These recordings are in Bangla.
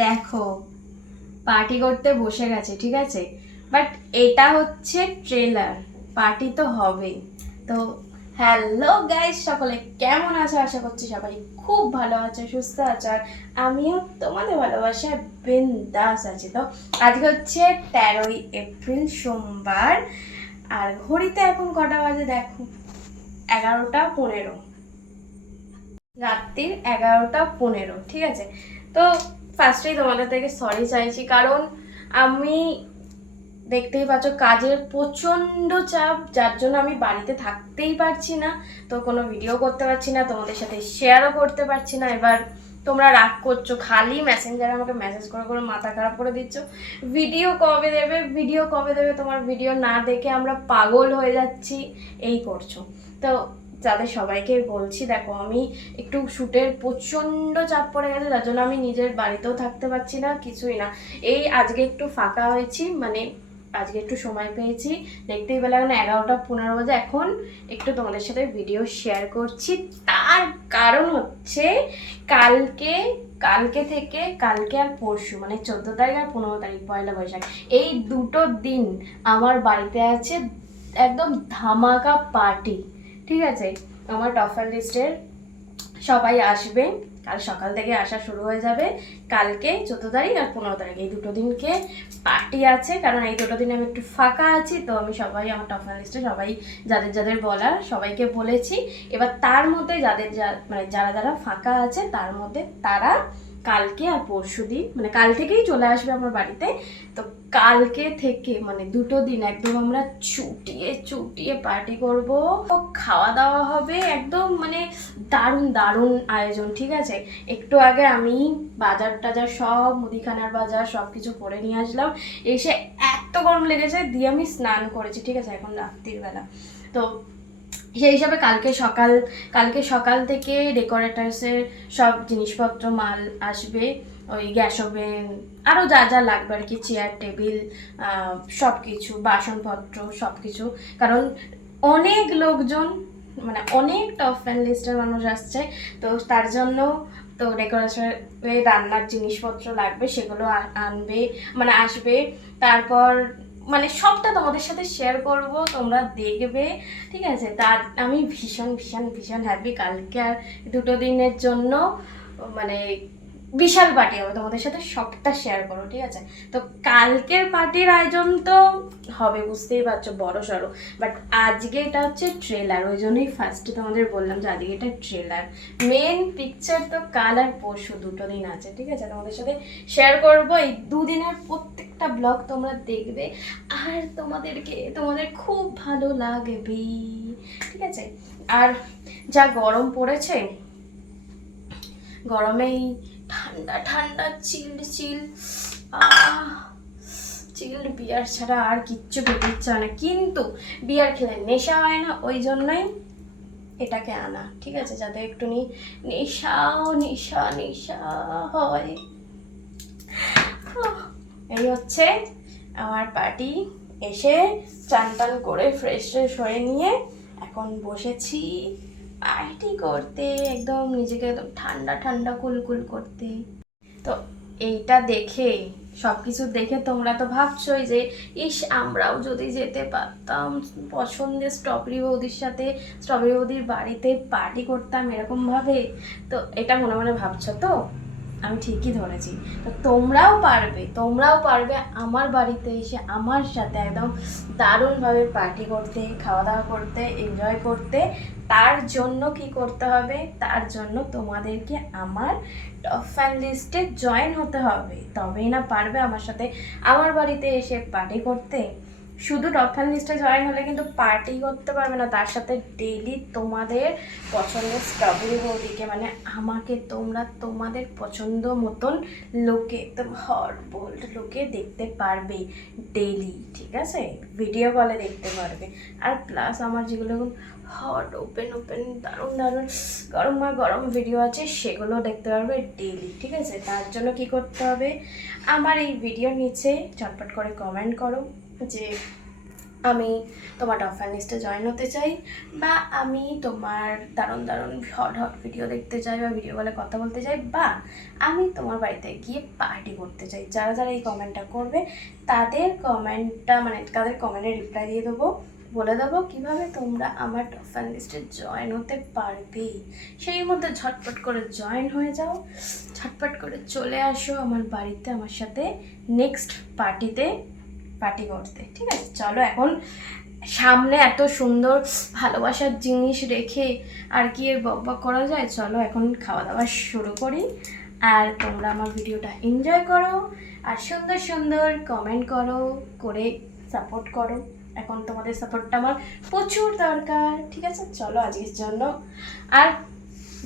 দেখো পার্টি করতে বসে গেছে, ঠিক আছে, বাট এটা হচ্ছে ট্রেলার, পার্টি তো হবে। তো হ্যালো গাইস, সকলে কেমন আছো? আশা করছি সবাই খুব ভালো আছে, সুস্থ আছে, আর আমিও তোমাদের ভালোবাসায় বিন্দাস আছি। তো আজকে হচ্ছে 13ই এপ্রিল, সোমবার, আর ঘড়িতে এখন কটা বাজে দেখো, 11টা 15, রাত্রির 11টা 15, ঠিক আছে। তো ফার্স্টেই তোমাদের থেকে সরি চাইছি, কারণ আমি দেখতেই পাচ্ছ কাজের প্রচণ্ড চাপ, যার জন্য আমি বাড়িতে থাকতেই পারছি না, তো কোনো ভিডিও করতে পারছি না, তোমাদের সাথে শেয়ারও করতে পারছি না। এবার তোমরা রাগ করছো, খালি মেসেঞ্জারে আমাকে মেসেজ করে করে মাথা খারাপ করে দিচ্ছ, ভিডিও কবে দেবে, ভিডিও কবে দেবে, তোমার ভিডিও না দেখে আমরা পাগল হয়ে যাচ্ছি, এই করছো। তো যাদের সবাইকে বলছি, দেখো আমি একটু শ্যুটের প্রচণ্ড চাপ পড়ে গেছে, যার জন্য আমি নিজের বাড়িতেও থাকতে পারছি না, কিছুই না। এই আজকে একটু ফাঁকা হয়েছি, মানে আজকে একটু সময় পেয়েছি, দেখতেই পেলে এখন 11টা 15 বাজে, এখন একটু তোমাদের সাথে ভিডিও শেয়ার করছি। তার কারণ হচ্ছে কালকে কালকে থেকে কালকে আর পরশু, মানে 14 তারিখ আর 15 তারিখ, পয়লা বৈশাখ, এই দুটো দিন আমার বাড়িতে আছে একদম ধামাকা পার্টি, ঠিক আছে। আমার টফার লিস্টের সবাই আসবে, কাল সকাল থেকে আসা শুরু হয়ে যাবে। কালকে 14 তারিখ আর 15 তারিখ, এই দুটো দিনকে পার্টি আছে, কারণ এই দুটো দিন আমি একটু ফাঁকা আছি। তো আমি সবাই আমার টফার লিস্টে সবাই যাদের যাদের বলার সবাইকে বলেছি। এবার তার মধ্যে যাদের মানে যারা যারা ফাঁকা আছে, তার মধ্যে তারা কালকে আর পরশু দিন, মানে কাল থেকেই চলে আসবে আমার বাড়িতে। তো কালকে থেকে মানে দুটো দিন একদম আমরা চুটিয়ে চুটিয়ে পার্টি করব, খাওয়া দাওয়া হবে একদম, মানে দারুণ দারুণ আয়োজন, ঠিক আছে। একটু আগে আমি বাজার টাজার সব, মুদিখানার বাজার সব কিছু করে নিয়ে আসলাম, এসে এত গরম লেগেছে, দিয়ে আমি স্নান করেছি, ঠিক আছে, এখন রাত্রির বেলা। তো সেই হিসাবে কালকে সকাল থেকে ডেকোরেটার্সের সব জিনিসপত্র মাল আসবে, ওই গ্যাস ওভেন, আরও যা যা লাগবে আর কি, চেয়ার টেবিল, সব কিছু, বাসনপত্র সব কিছু, কারণ অনেক লোকজন, মানে অনেক টপ ফ্যান লিস্টের মানুষ আসছে। তো তার জন্য তো ডেকোরেশনে রান্নার জিনিসপত্র লাগবে, সেগুলো আনবে, মানে আসবে। তারপর মানে সবটা তোমাদের সাথে শেয়ার করব, তোমরা দেখবে, ঠিক আছে। তার আমি ভীষণ ভীষণ ভীষণ হ্যাপি, কালকে আর দুটো দিনের জন্য মানে বিশাল পার্টি হবে, তোমাদের সাথে সবটা শেয়ার করো, ঠিক আছে। তো কালকের পার্টির আয়োজন তো হবে, বুঝতেই পারছো, বড় সড়ো, বাট আজকে এটা হচ্ছে ট্রেলার, ওই জন্যই ফার্স্টে তোমাদের বললাম যে আজকে এটা ট্রেলার। মেন পিকচার তো কাল আর পরশু দুটো দিন আছে, ঠিক আছে, তোমাদের সাথে শেয়ার করব। এই দুদিনের প্রত্যেকটা ব্লগ তোমরা দেখবে, আর তোমাদের খুব ভালো লাগবে, ঠিক আছে। আর যা গরম পড়েছে, গরমেই ঠান্ডা ঠান্ডা চিল্ড চিল্ড বিয়ার ছাড়া আর কিচ্ছু খেতে ইচ্ছা হয় না, কিন্তু বিয়ার খেলে নেশা হয় না, ওই জন্যই এটাকে আনা, ঠিক আছে, যাতে একটু নেশা নেশা নেশা হয়। এই হচ্ছে আমার পার্টি। এসে চান টান করে ফ্রেশ ট্রেশ হয়ে নিয়ে এখন বসেছি পার্টি করতে, একদম নিজেকে একদম ঠান্ডা ঠান্ডা কুল করতে। তো এইটা দেখে, সব কিছু দেখে তোমরা তো ভাবছোই যে ইস, আমরাও যদি যেতে পারতাম, পছন্দের স্ট্রবেরি বৌদির সাথে, স্ট্রবেরি বৌদির বাড়িতে পার্টি করতাম এরকমভাবে। তো এটা মনে মনে ভাবছো তো, আমি ঠিকই ধরেছি। তো তোমরাও পারবে আমার বাড়িতে এসে আমার সাথে একদম দারুণভাবে পার্টি করতে, খাওয়া দাওয়া করতে, এনজয় করতে। তার জন্য কি করতে হবে, তার জন্য তোমাদেরকে আমার টপ ফ্যান লিস্টে জয়েন হতে হবে, তবেই না পারবে আমার সাথে আমার বাড়িতে এসে পার্টি করতে। শুধু টপ ফ্যান লিস্টে জয়েন হলে কিন্তু পার্টি করতে পারবে না, তার সাথে ডেইলি তোমাদের পছন্দের স্ট্রবেরি বৌদিকে, মানে আমাকে তোমরা তোমাদের পছন্দ মতন লোকে, একদম হট বোল্ড লোকে দেখতে পারবে ডেইলি, ঠিক আছে, ভিডিও কলে দেখতে পারবে। আর প্লাস আমার যেগুলো হট ওপেন দারুণ দারুণ গরম ভিডিও আছে, সেগুলো দেখতে পারবে ডেইলি, ঠিক আছে। তার জন্য কি করতে হবে, আমার এই ভিডিওর নিচে চটপট করে কমেন্ট করো যে আমি তোমার টপ ফ্যান লিস্টে জয়েন হতে চাই, বা আমি তোমার দারুণ দারুণ হট হট ভিডিও দেখতে চাই, বা ভিডিও কলে কথা বলতে চাই, বা আমি তোমার বাড়িতে গিয়ে পার্টি করতে চাই, যারা যারা এই কমেন্টটা করবে তাদের কমেন্টটা মানে তাদের কমেন্টে রিপ্লাই দিয়ে দেবো, বলে দেবো কীভাবে তোমরা আমার টপ ফ্যান লিস্টে জয়েন হতে পারবে। সেই মধ্যে ঝটপট করে জয়েন হয়ে যাও, ঝটপট করে চলে আসো আমার বাড়িতে আমার সাথে নেক্সট পার্টি করতে। ঠিক আছে, চলো এখন সামনে এত সুন্দর ভালোবাসার জিনিস রেখে আর কি এর বকবক করা যায়, চলো এখন খাওয়া দাওয়া শুরু করি। আর তোমরা আমার ভিডিওটা এনজয় করো আর সুন্দর সুন্দর কমেন্ট করে সাপোর্ট করো। এখন তোমাদের সাপোর্টটা আমার প্রচুর দরকার। ঠিক আছে, চলো আজকের জন্য আর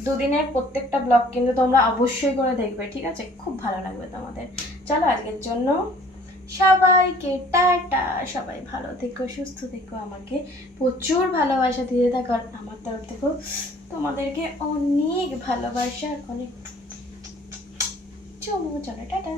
দুদিনের প্রত্যেকটা ব্লগ কিন্তু তোমরা অবশ্যই করে দেখবে। ঠিক আছে, খুব ভালো লাগবে তোমাদের। চলো আজকের জন্য সবাইকে টাটা, সবাই ভালো থেকো, সুস্থ থেকো, আমাকে প্রচুর ভালোবাসা দিতে থাকো, আর আমার তরফ থেকেও তোমাদেরকে অনেক ভালোবাসা, অনেক চলো টাটা।